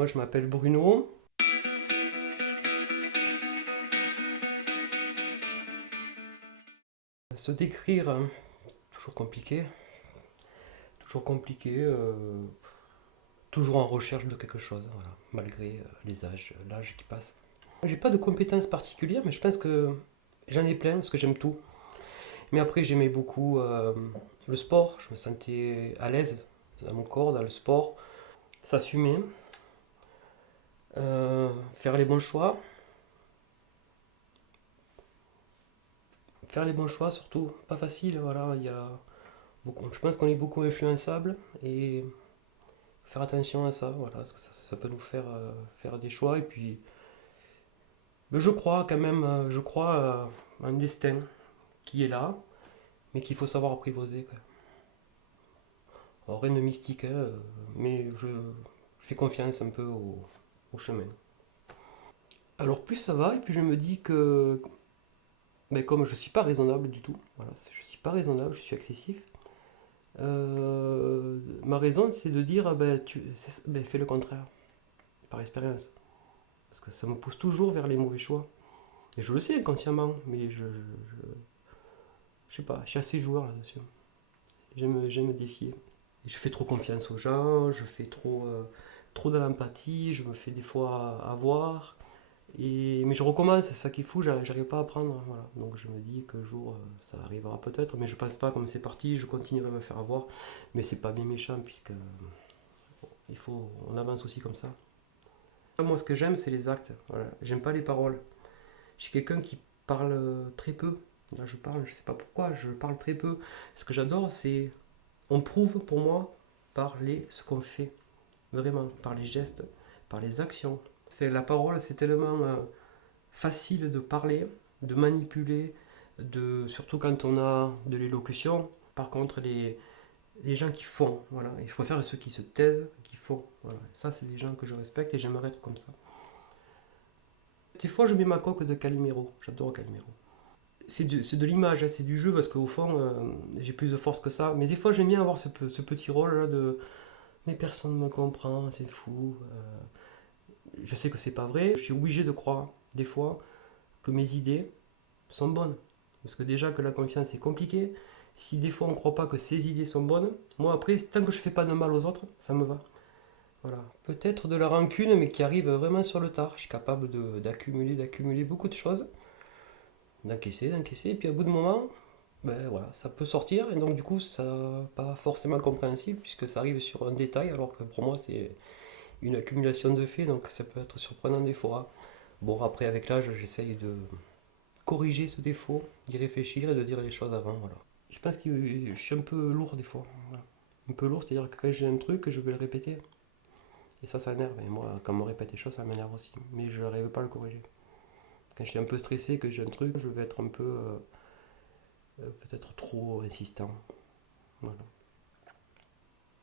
Moi, je m'appelle Bruno. Se décrire, hein, toujours compliqué. Toujours compliqué. Toujours en recherche de quelque chose, voilà, malgré les âges, l'âge qui passe. J'ai pas de compétences particulières, mais je pense que j'en ai plein parce que j'aime tout. Mais après, j'aimais beaucoup le sport. Je me sentais à l'aise dans mon corps, dans le sport. S'assumer, faire les bons choix. Faire les bons choix surtout, pas facile, voilà, il y a beaucoup, je pense qu'on est beaucoup influençable et faire attention à ça, voilà, parce que ça peut nous faire faire des choix. Et puis, ben, je crois quand même, je crois à un destin qui est là, mais qu'il faut savoir apprivoiser, quoi. Alors, rien de mystique, hein, mais je fais confiance un peu au chemin. Alors plus ça va, et puis je me dis que, ben, comme je suis pas raisonnable du tout, voilà, je suis pas raisonnable, je suis excessif. Ma raison, c'est de dire, ah ben, ben, fais le contraire, par expérience. Parce que ça me pousse toujours vers les mauvais choix. Et je le sais inconsciemment, mais je sais pas, je suis assez joueur là-dessus. J'aime me défier. Et je fais trop confiance aux gens, je fais trop de l'empathie, je me fais des fois avoir. Mais je recommence, c'est ça qui est fou, j'arrive pas à apprendre. Voilà. Donc je me dis qu'un jour ça arrivera peut-être, mais je pense pas comme c'est parti, je continuerai à me faire avoir. Mais c'est pas bien méchant, puisque on avance aussi comme ça. Moi, ce que j'aime, c'est les actes. Voilà. J'aime pas les paroles. Je suis quelqu'un qui parle très peu. Là, je parle, je sais pas pourquoi, je parle très peu. Ce que j'adore, c'est. On prouve pour moi par ce qu'on fait. Vraiment, par les gestes, par les actions. La parole, c'est tellement facile de parler, de manipuler, surtout quand on a de l'élocution. Par contre, les gens qui font, voilà. Et je préfère ceux qui se taisent, qui font. Voilà. Ça, c'est des gens que je respecte et j'aimerais être comme ça. Des fois, je mets ma coque de Calimero. J'adore Calimero. C'est de l'image, hein, c'est du jeu parce qu'au fond, j'ai plus de force que ça. Mais des fois, j'aime bien avoir ce petit rôle là de mais personne ne me comprend, c'est fou. Je sais que c'est pas vrai. Je suis obligé de croire, des fois, que mes idées sont bonnes. Parce que déjà que la confiance est compliquée, si des fois on ne croit pas que ces idées sont bonnes, moi après, tant que je fais pas de mal aux autres, ça me va. Voilà. Peut-être de la rancune, mais qui arrive vraiment sur le tard. Je suis capable d'accumuler beaucoup de choses, d'encaisser, et puis à bout de moment, ben voilà, ça peut sortir, et donc du coup, ça pas forcément compréhensible, puisque ça arrive sur un détail, alors que pour moi, c'est une accumulation de faits, donc ça peut être surprenant des fois. Bon, après, avec l'âge, j'essaye de corriger ce défaut, d'y réfléchir et de dire les choses avant, voilà. Je pense que je suis un peu lourd des fois, voilà. Un peu lourd, c'est-à-dire que quand j'ai un truc, je vais le répéter. Et ça énerve, et moi, quand on me répète les choses, ça m'énerve aussi. Mais je n'arrive pas à le corriger. Quand je suis un peu stressé, que j'ai un truc, je vais être un peu peut-être trop insistant. Voilà.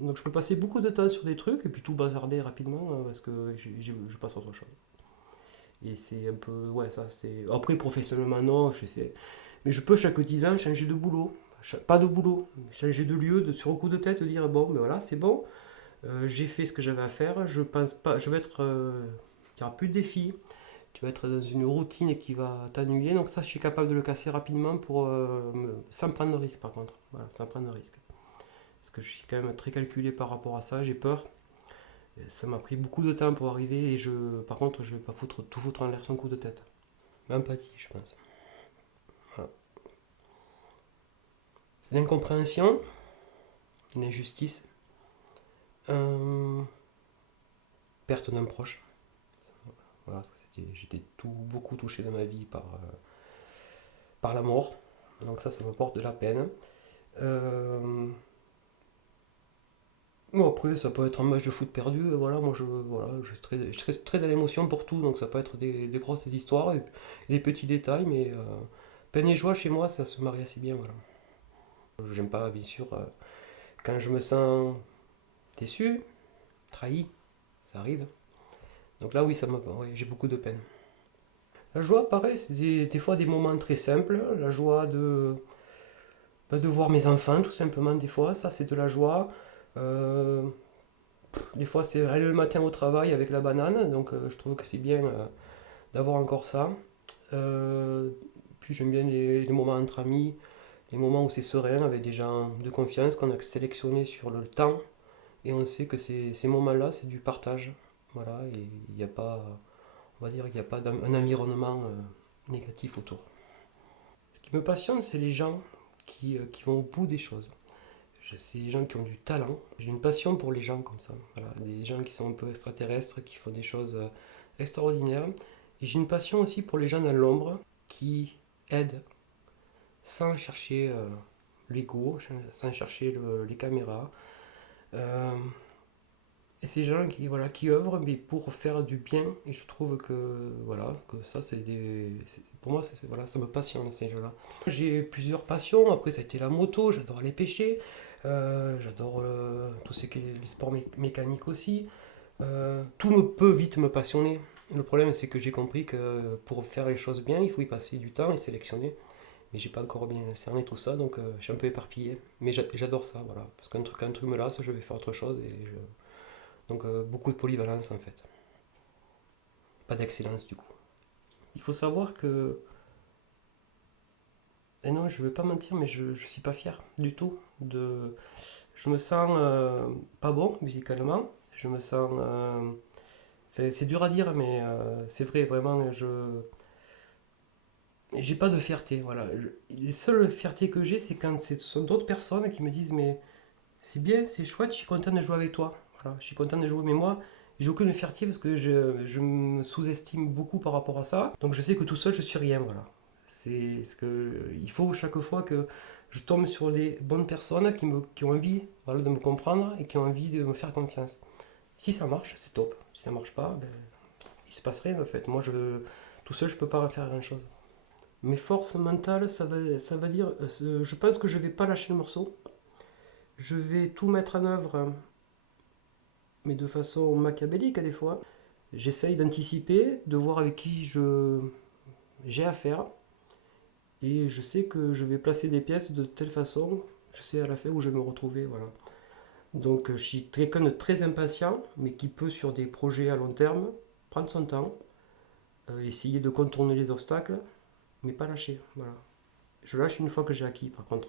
Donc je peux passer beaucoup de temps sur des trucs et puis tout bazarder rapidement parce que je passe à autre chose. Et c'est un peu. Ouais, ça c'est. Après, professionnellement, non, je sais. Mais je peux chaque 10 ans changer de boulot. Pas de boulot, changer de lieu, sur un coup de tête, dire bon, ben voilà, c'est bon, j'ai fait ce que j'avais à faire, je pense pas. Je vais être. Il n'y aura plus de défis, tu vas être dans une routine qui va t'ennuyer, donc ça, je suis capable de le casser rapidement sans prendre de risque par contre. Voilà, sans prendre de risque. Parce que je suis quand même très calculé par rapport à ça, j'ai peur. Et ça m'a pris beaucoup de temps pour arriver et par contre, je vais pas tout foutre en l'air son coup de tête. L'empathie, je pense. Voilà. L'incompréhension, l'injustice, euh, perte d'un proche. Voilà, j'étais beaucoup touché dans ma vie par la mort. Donc ça me porte de la peine. Euh, Bon, après, ça peut être un match de foot perdu. Voilà, voilà, je suis très dans l'émotion pour tout. Donc ça peut être des grosses histoires et des petits détails. Mais peine et joie chez moi, ça se marie assez bien. Voilà. J'aime pas, bien sûr, quand je me sens déçu, trahi, ça arrive. Donc là, oui, ouais, j'ai beaucoup de peine. La joie, pareil, c'est des fois des moments très simples. La joie de voir mes enfants, tout simplement, des fois, ça c'est de la joie. Euh, Des fois, c'est aller le matin au travail avec la banane, donc je trouve que c'est bien d'avoir encore ça. Euh, Puis j'aime bien les moments entre amis, les moments où c'est serein avec des gens de confiance qu'on a sélectionnés sur le temps et on sait que ces moments-là, c'est du partage. Voilà, et il n'y a pas, on va dire, il n'y a pas un environnement négatif autour. Ce qui me passionne, c'est les gens qui vont au bout des choses. C'est des gens qui ont du talent. J'ai une passion pour les gens comme ça. Voilà, des gens qui sont un peu extraterrestres, qui font des choses extraordinaires. Et j'ai une passion aussi pour les gens dans l'ombre qui aident sans chercher l'ego, sans chercher les caméras. Euh, et ces gens qui œuvrent mais pour faire du bien. Et je trouve que ça, pour moi, voilà, ça me passionne ces gens-là. J'ai plusieurs passions. Après, ça a été la moto. J'adore aller pêcher. J'adore tout ce qui est les sports mécaniques aussi. Tout peut vite me passionner. Le problème, c'est que j'ai compris que pour faire les choses bien, il faut y passer du temps et sélectionner. Mais j'ai pas encore bien cerné tout ça, donc je suis un peu éparpillé. Mais j'adore ça, voilà. Parce qu'un truc me lasse, je vais faire autre chose. Donc beaucoup de polyvalence en fait. Pas d'excellence du coup. Il faut savoir que. Et non, je vais pas mentir, mais je suis pas fier du tout. Je me sens pas bon musicalement. Je me sens. Enfin, c'est dur à dire, mais c'est vrai, vraiment, j'ai pas de fierté. Voilà. Les seules fiertés que j'ai, c'est quand ce sont d'autres personnes qui me disent mais c'est bien, c'est chouette, je suis content de jouer avec toi. Voilà, je suis content de jouer, mais moi, j'ai aucune fierté parce que je me sous-estime beaucoup par rapport à ça. Donc je sais que tout seul, je suis rien. Voilà. C'est ce que il faut chaque fois que je tombe sur des bonnes personnes qui ont envie, voilà, de me comprendre et qui ont envie de me faire confiance. Si ça marche, c'est top. Si ça marche pas, ben, il se passe rien en fait. Tout seul, je peux pas faire grand chose. Mes forces mentales, ça va dire, je pense que je vais pas lâcher le morceau. Je vais tout mettre en œuvre, mais de façon machiavélique des fois. J'essaye d'anticiper, de voir avec qui j'ai affaire, et je sais que je vais placer des pièces de telle façon, je sais à la fin où je vais me retrouver, voilà. Donc je suis quelqu'un de très impatient, mais qui peut sur des projets à long terme prendre son temps, essayer de contourner les obstacles, mais pas lâcher, voilà. Je lâche une fois que j'ai acquis, par contre.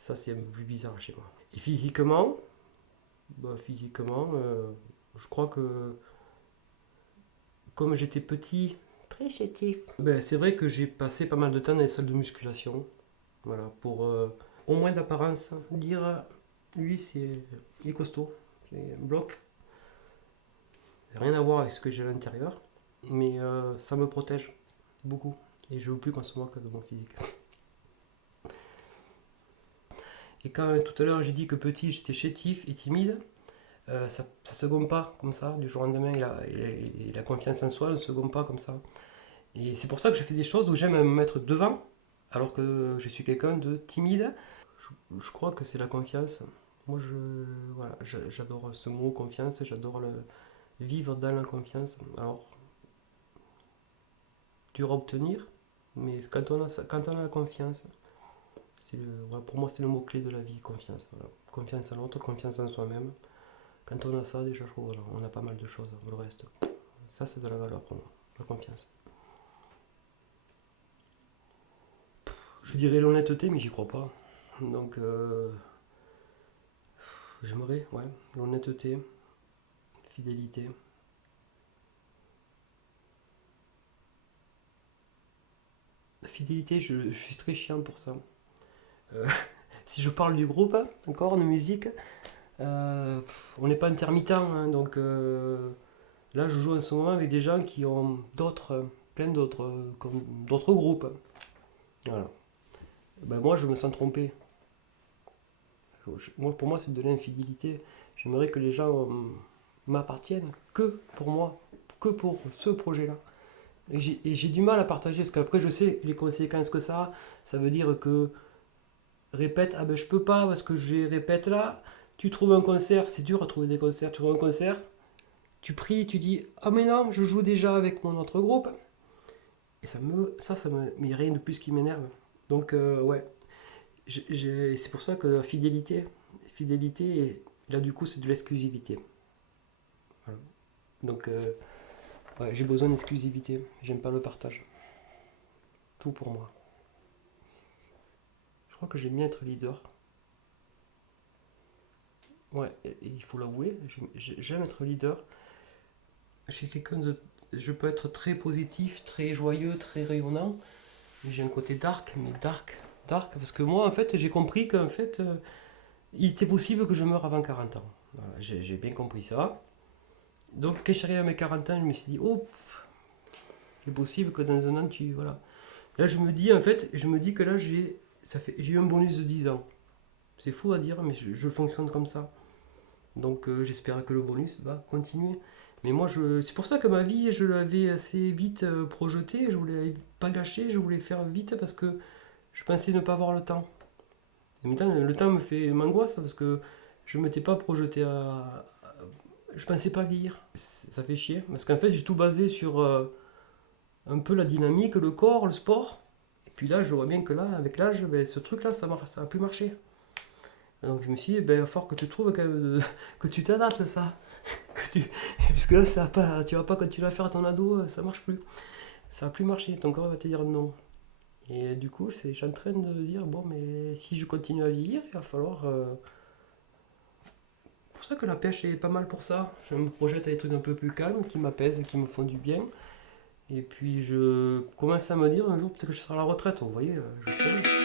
Ça, c'est un peu plus bizarre chez moi. Et physiquement, je crois que comme j'étais petit, très chétif, ben, c'est vrai que j'ai passé pas mal de temps dans les salles de musculation. Voilà, pour au moins d'apparence, dire lui, il est costaud, c'est un bloc. Rien à voir avec ce que j'ai à l'intérieur, mais ça me protège beaucoup. Et je veux plus qu'on se moque de mon physique. Et quand tout à l'heure j'ai dit que petit j'étais chétif et timide, ça se gomme pas comme ça, du jour au lendemain, et la confiance en soi ne se gomme pas comme ça. Et c'est pour ça que je fais des choses où j'aime me mettre devant, alors que je suis quelqu'un de timide. Je crois que c'est la confiance. Moi, voilà, j'adore ce mot confiance, j'adore vivre dans la confiance. Alors, dur à obtenir, mais quand on a la confiance, voilà, pour moi, c'est le mot-clé de la vie, confiance. Voilà. Confiance en l'autre, confiance en soi-même. Quand on a ça, déjà, je trouve, voilà, on a pas mal de choses. Le reste, ça, c'est de la valeur pour moi, la confiance. Je dirais l'honnêteté, mais j'y crois pas. Donc, j'aimerais, ouais, l'honnêteté, fidélité. La fidélité, je suis très chiant pour ça. Euh, si je parle du groupe, encore, de musique, on n'est pas intermittent, hein, donc là, je joue en ce moment avec des gens qui ont plein d'autres groupes. Voilà. Ben, moi, je me sens trompé. Pour moi, c'est de l'infidélité. J'aimerais que les gens m'appartiennent que pour moi, que pour ce projet-là. Et j'ai du mal à partager parce qu'après, je sais les conséquences que ça a. Ça veut dire que répète, ah ben je peux pas parce que je répète là. Tu trouves un concert, c'est dur à trouver des concerts. Tu trouves un concert, tu pries, tu dis ah mais non, je joue déjà avec mon autre groupe. Et mais rien de plus qui m'énerve. Donc ouais, c'est pour ça que la fidélité, là du coup c'est de l'exclusivité. Voilà. Donc, ouais, j'ai besoin d'exclusivité. J'aime pas le partage. Tout pour moi. Je crois que j'aime bien être leader. Ouais, et il faut l'avouer, j'aime être leader. Je suis quelqu'un de. Je peux être très positif, très joyeux, très rayonnant. Mais j'ai un côté dark, mais dark. Parce que moi, en fait, j'ai compris qu'en fait, il était possible que je meure avant 40 ans. Voilà, j'ai bien compris ça. Donc, quand je suis arrivé à mes 40 ans, je me suis dit, oh, c'est possible que dans un an, tu. Voilà. Là, je me dis, en fait, je me dis que là, j'ai eu un bonus de 10 ans. C'est fou à dire, mais je fonctionne comme ça. Donc j'espère que le bonus va continuer. Mais moi, c'est pour ça que ma vie, je l'avais assez vite projetée. Je voulais pas gâcher, je voulais faire vite parce que je pensais ne pas avoir le temps. Et maintenant, le temps m'angoisse parce que je ne m'étais pas projeté je pensais pas vieillir. Ça fait chier parce qu'en fait, j'ai tout basé sur un peu la dynamique, le corps, le sport. Et puis là, je vois bien que là, avec l'âge, ben, ce truc-là, ça va plus marcher. Donc je me suis dit, ben, il va falloir que tu trouves quand même que tu t'adaptes à ça. Que tu... Parce que là, ça va pas, tu vas pas continuer à faire à ton ado, ça marche plus. Ça va plus marcher, ton corps va te dire non. Et du coup, je suis en train de dire, bon, mais si je continue à vieillir, il va falloir. C'est pour ça que la pêche est pas mal pour ça. Je me projette à des trucs un peu plus calmes, qui m'apaisent, qui me font du bien. Et puis je commence à me dire un jour peut-être que je serai à la retraite, vous voyez, je promets.